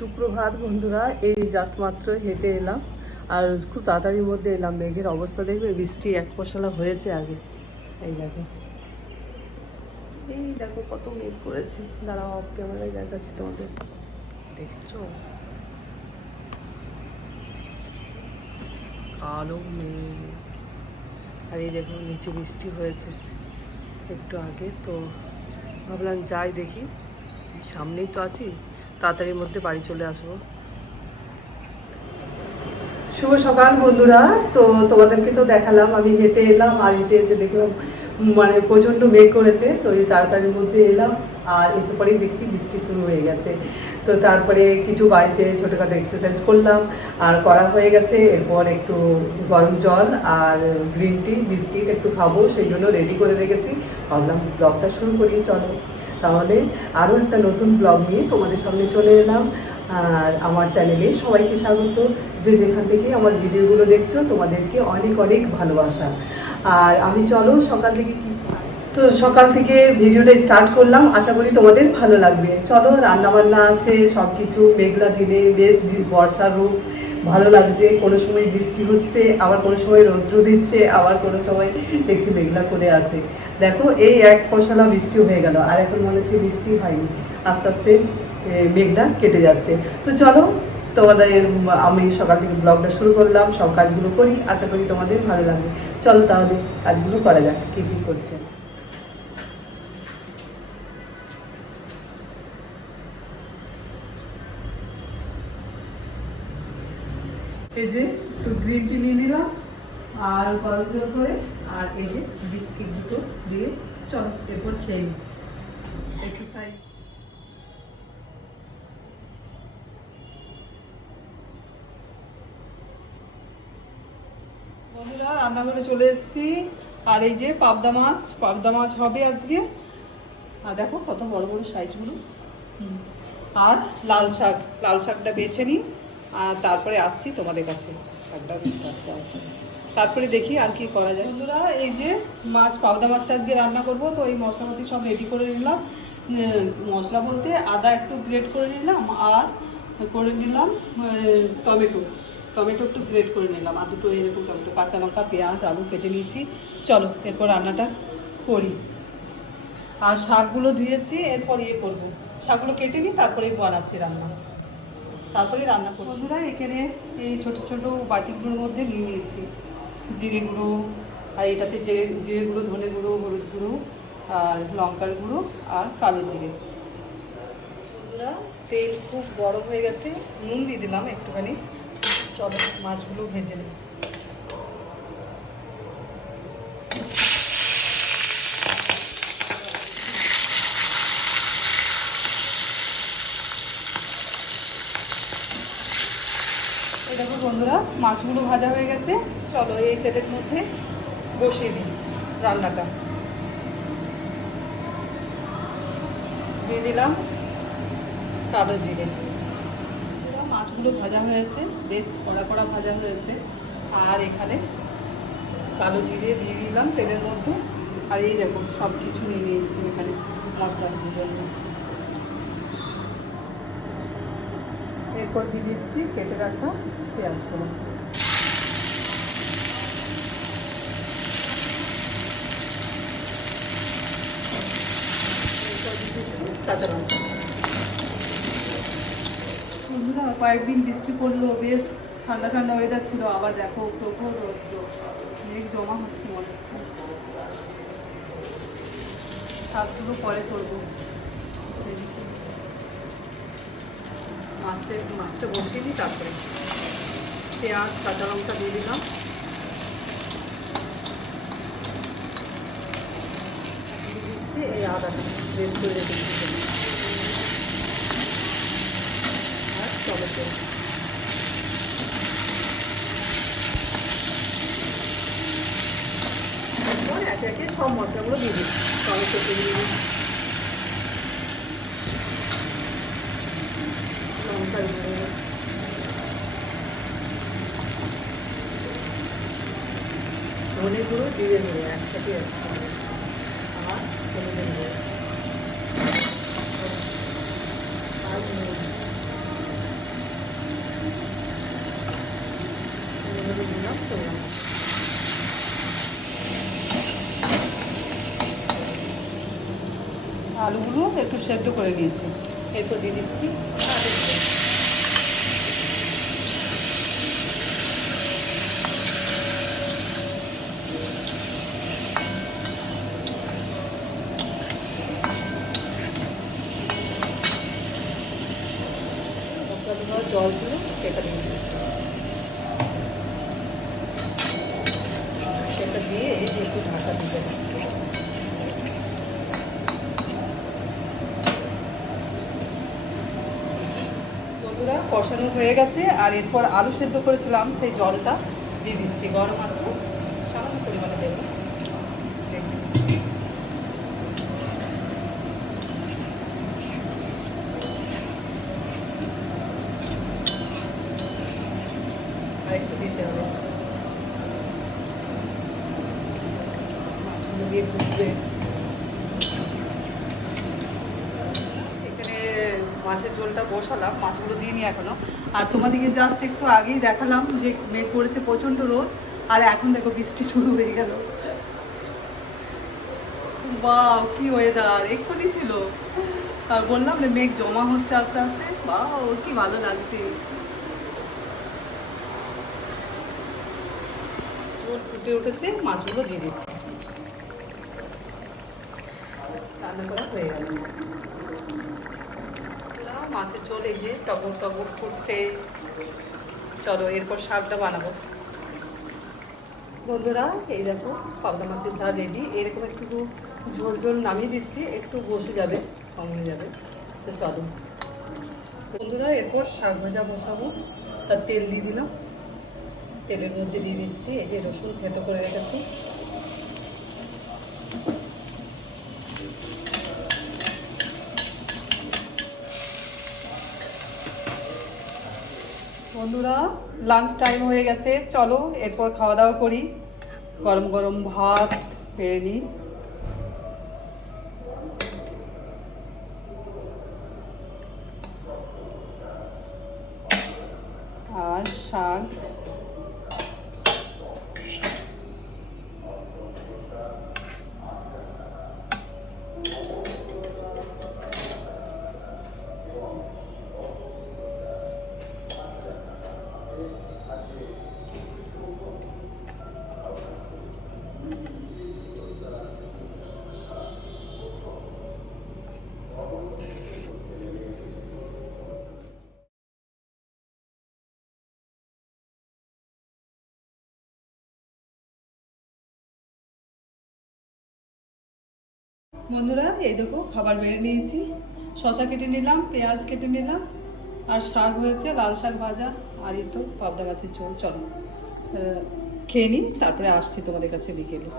সুপ্রভাত বন্ধুরা, এই জাস্ট মাত্র হেঁটে এলাম আর খুব তাড়াতাড়ির মধ্যে এলাম। মেঘের অবস্থা দেখবে, বৃষ্টি এক পশলা হয়েছে আগে। এই দেখো। এই দেখো কত মেঘ করেছে। দাঁড়াও অফ ক্যামেরায় দেখাচ্ছি তোমাদের। দেখছ? কালো মেঘ। আর এই দেখো, নিচে বৃষ্টি হয়েছে একটু আগে, তো ভাবলাম যাই দেখি। সামনেই তো আছি। তাড়াতাড়ির মধ্যে বাড়ি চলে আসব। শুভ সকাল বন্ধুরা। তো তোমাদেরকে তো দেখালাম, আমি হেঁটে এলাম আর হেঁটে এসে দেখলাম মানে প্রচণ্ড মেঘ করেছে, তো এই তাড়াতাড়ির মধ্যে এলাম আর এসে পরেই দেখছি বৃষ্টি শুরু হয়ে গেছে। তো তারপরে কিছু বাড়িতে ছোটোখাটো এক্সারসাইজ করলাম, আর করা হয়ে গেছে। এরপর একটু গরম জল আর গ্রিন টি বিস্কিট একটু খাব, সেই জন্য রেডি করে রেখেছি। ভাবলাম ব্লগটা শুরু করি, চলো। তাহলে আরও একটা নতুন ব্লগ নিয়ে তোমাদের সামনে চলে এলাম। আর আমার চ্যানেলে সবাইকে স্বাগত। যে যেখান থেকে আমার ভিডিওগুলো দেখছ, তোমাদেরকে অনেক অনেক ভালোবাসা। আর আমি চলো সকাল থেকে কি তো সকাল থেকে ভিডিওটা স্টার্ট করলাম। আশা করি তোমাদের ভালো লাগবে। চলো রান্না বান্না আছে সব কিছু মেঘলা দিনে, বেশ বি- বর্ষার রূপ। ভালো লাগছে, কোনো সময় বৃষ্টি হচ্ছে, আবার কোনো সময় রৌদ্র দিচ্ছে, আবার কোনো সময় দেখছি মেঘলা করে আছে। দেখো, এই এক পশলা বৃষ্টি হয়ে গেল, আর এখন মনে হচ্ছে বৃষ্টি হয়নি। আস্তে আস্তে মেঘটা কেটে যাচ্ছে। তো চলো, তোমাদের আমি সকাল থেকে ব্লগটা শুরু করলাম, সব কাজগুলো করি, আশা করি তোমাদের ভালো লাগবে। চলো তাহলে, কাজগুলো করা যাক, কী কী করছে। এই যে একটু গ্রিন টি নিয়ে নিলাম, আর গরম জল করে, আর এই যে বিস্কিট দুটো দিয়ে চলো, এরপর খেয়ে নিই খাই বন্ধুরা, রান্নাঘরে চলে এসেছি। আর এই যে পাবদা মাছ পাবদা মাছ হবে আজকে। আর দেখো কত বড় বড় সাইজগুলো আর লাল শাক, লাল শাকটা বেছে নিই আর তারপরে আসছি তোমাদের কাছে। শাকটা আছে। তারপরে দেখি আর কি করা যায়। বন্ধুরা, এই যে মাছ, পাবদা মাছটা আজকে রান্না করব, তো এই মশলাপাতি সব রেডি করে নিলাম। মশলা বলতে আদা একটু গ্রেট করে নিলাম আর করে নিলাম টমেটো। টমেটো একটু গ্রেট করে নিলাম। আর দুটো এরকম টমেটো, কাঁচা লঙ্কা, পেঁয়াজ, আলু কেটে নিয়েছি। চলো, এরপর রান্নাটা করি। আর শাকগুলো ধুয়েছি, এরপর ইয়ে করব। শাকগুলো কেটে নিই, তারপরে বানাচ্ছি রান্না। তারপরে রান্না করছি। বন্ধুরা, এখানে এই ছোট ছোট বাটিগুলোর মধ্যে নিয়ে নিয়েছি। জিরে গুঁড়ো, আর এটাতে জিরে জিরে গুঁড়ো, ধনে গুঁড়ো, হলুদ গুঁড়ো, আর লঙ্কার গুঁড়ো, আর কালো জিরে। বন্ধুরা, তেল খুব গরম হয়ে গেছে। নুন দিয়ে দিলাম একটুখানি। চলো, মাছগুলো ভেজে নিই। দেখো বন্ধুরা, মাছগুলো ভাজা হয়ে গেছে। চলো এই তেলের মধ্যে বসিয়ে দিই রান্নাটা। দিয়ে দিলাম কালো জিরে। মাছগুলো ভাজা হয়েছে, বেশ কড়া কড়া ভাজা হয়েছে। আর এখানে কালো জিরে দিয়ে দিলাম তেলের মধ্যে। আর এই দেখো সব কিছু নিয়ে নিয়েছি এখানে মশলার জন্য। এরপর দিয়ে দিচ্ছি, কেটে রাখা পেঁয়াজগুলো। কাঁচা বন্ধুরা, কয়েকদিন বৃষ্টি পড়ল, বেশ ঠান্ডা ঠান্ডা ওয়েদার ছিল আবার দেখো প্রখর রৌদ্র, মেঘ জমা হচ্ছে মনে শাকগুলো পরে করব। মাছের মাছটা বসিয়ে দিই তারপরে পেঁয়াজ কাঁচা লঙ্কা দিয়ে দিলাম। দিচ্ছি এই আদাটা বেশ করে রেখে দিচ্ছি। আর টমেটো একে একে সব মশলাগুলো দিয়ে দিচ্ছি। টমেটো দিয়ে দিই ধনে দিয়ে নেবে গুঁড়ো একসাথে আর হলুদের গুঁড়ো আর নুন দিলাম আলুগুলো একটু সেদ্ধ করে দিয়েছি। এরপর দিয়ে দিচ্ছি। আলু ঝোল। জল ছিল সেটা দিয়ে সেটা দিয়ে একটু ঢাকা দিতে কষানো হয়ে গেছে, আর এরপর আলু সেদ্ধ করেছিলাম, সেই জলটা দিয়ে দিচ্ছি। গরম আছে সামান্য পরিমাণে দেবো দেখুন। আর একটু দিতে হবে মাছগুলো দিয়ে মাছের ঝোলটা বসালাম, মাছগুলো দিইনি এখনও। আর তোমাদেরকে জাস্ট একটু আগেই দেখালাম যে মেঘ করেছে প্রচণ্ড রোদ, আর এখন দেখো বৃষ্টি শুরু হয়ে গেল। বাহ কি ওয়েদার এক্ষুনি ছিল। আর বললাম না মেঘ জমা হচ্ছে আস্তে আস্তে। বাহ কি ভালো লাগছে। ফুটে উঠেছে, মাছগুলো দিয়ে দিচ্ছি। রান্না করা হয়ে গেল। মাছের ঝোল এই টগর টগর ফুটছে। চলো, এরপর শাকটা বানাবো। বন্ধুরা, এই দেখো, পাবদা মাছের ঝাল রেডি এরকম একটু ঝোল ঝোল নামিয়ে দিচ্ছি, একটু বসে যাবে, কম যাবে। তো চলো। বন্ধুরা, এরপর শাক ভাজা বসাবো। তার তেল দিয়ে দিলাম। তেলের মধ্যে দিয়ে দিচ্ছি, এই যে রসুন থেতো করে রেখেছি। বন্ধুরা লাঞ্চ টাইম হয়ে গেছে। চলো, এরপর খাওয়া দাওয়া করি। গরম গরম ভাত পেরে নিই। আর শাক। বন্ধুরা এই দেখো খাবার বেড়ে নিয়েছি। শশা কেটে নিলাম পেঁয়াজ কেটে নিলাম আর শাক হয়েছে লাল শাক ভাজা আর এই তো পাবদা গাছের ঝোল। চলো খেয়ে নিই তারপরে আসছি তোমাদের কাছে বিকেলে।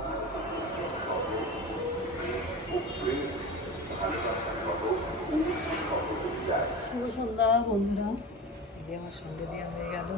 শুভ সন্ধ্যা বন্ধুরা। আমার সন্ধে দেওয়া হয়ে গেল।